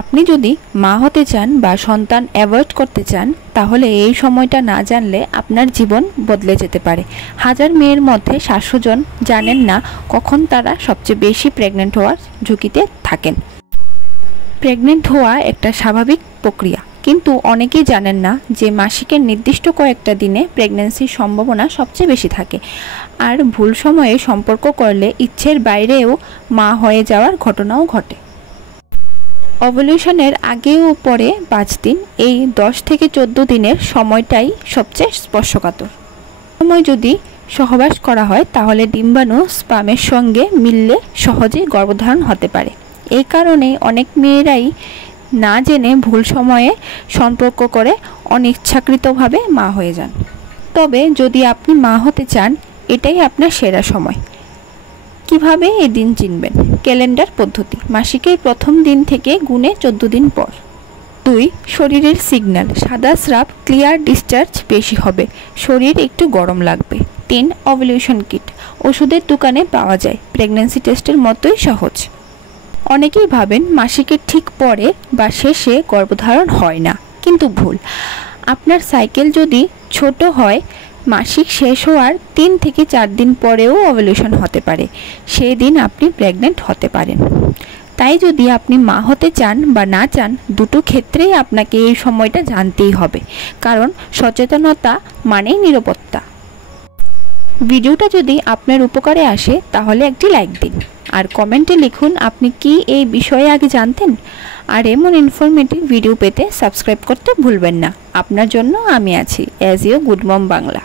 আপনি যদি মা হতে চান বা সন্তান অ্যাভয়েড করতে চান তাহলে এই সময়টা না জানলে আপনার জীবন বদলে যেতে পারে। হাজার মেয়ের মধ্যে 700 জন জানেন না কখন তারা সবচেয়ে বেশি প্রেগনেন্ট হওয়ার ঝুঁকিতে থাকেন। প্রেগনেন্ট হওয়া একটা স্বাভাবিক প্রক্রিয়া, কিন্তু অনেকেই জানেন না যে মাসিকের নির্দিষ্ট কয়েকটা দিনে প্রেগন্যান্সির সম্ভাবনা সবচেয়ে বেশি থাকে। আর ভুল সময়ে সম্পর্ক করলে ইচ্ছের বাইরেও মা হয়ে যাওয়ার ঘটনাও ঘটে। ওভ্যুলেশনের আগে ও পরে 5 দিন, এই 10 থেকে 14 দিনের সময়টাই সবচেয়ে স্পর্শকাতর। সময় যদি সহবাস করা হয় তাহলে ডিম্বাণু স্পামের সঙ্গে মিললে সহজেই গর্ভধারণ হতে পারে। এই কারণে অনেক মেয়েরাই না জেনে ভুল সময়ে সম্পর্ক করে অনিচ্ছাকৃতভাবে মা হয়ে যান। তবে যদি আপনি মা হতে চান, এটাই আপনার সেরা সময়। কিভাবে এই দিন চিনবেন? ক্যালেন্ডার পদ্ধতি। মাসিকের প্রথম দিন থেকে গুনে 14 দিন পর। 2. শরীরের সিগন্যাল। সাদা স্রাব, ক্লিয়ার ডিসচার্জ বেশি হবে, শরীর একটু গরম লাগবে। 3. ওভ্যুলেশন কিট। ওষুধের দোকানে পাওয়া যায়, প্রেগন্যান্সি টেস্টের মতোই সহজ। অনেকেই ভাবেন মাসিকের ঠিক পরে বা শেষে গর্ভধারণ হয় না, কিন্তু ভুল। আপনার সাইকেল যদি ছোট হয়, মাসিক শেষ হওয়ার 3 থেকে 4 দিন পরেও ওভ্যুলেশন হতে পারে। সেই দিন আপনি প্রেগনেন্ট হতে পারেন। তাই যদি আপনি মা হতে চান বা না চান, দুটো ক্ষেত্রেই আপনাকে এই সময়টা জানতেই হবে, কারণ সচেতনতা মানেই নিরাপত্তা। ভিডিওটা যদি আপনার উপকারে আসে তাহলে একটি লাইক দিন, আর কমেন্টে লিখুন আপনি কি এই বিষয়ে আগে জানতেন। আর এমন ইনফরমেটিভ ভিডিও পেতে সাবস্ক্রাইব করতে ভুলবেন না। আপনার জন্য আমি আছি, as you good mom Bangla.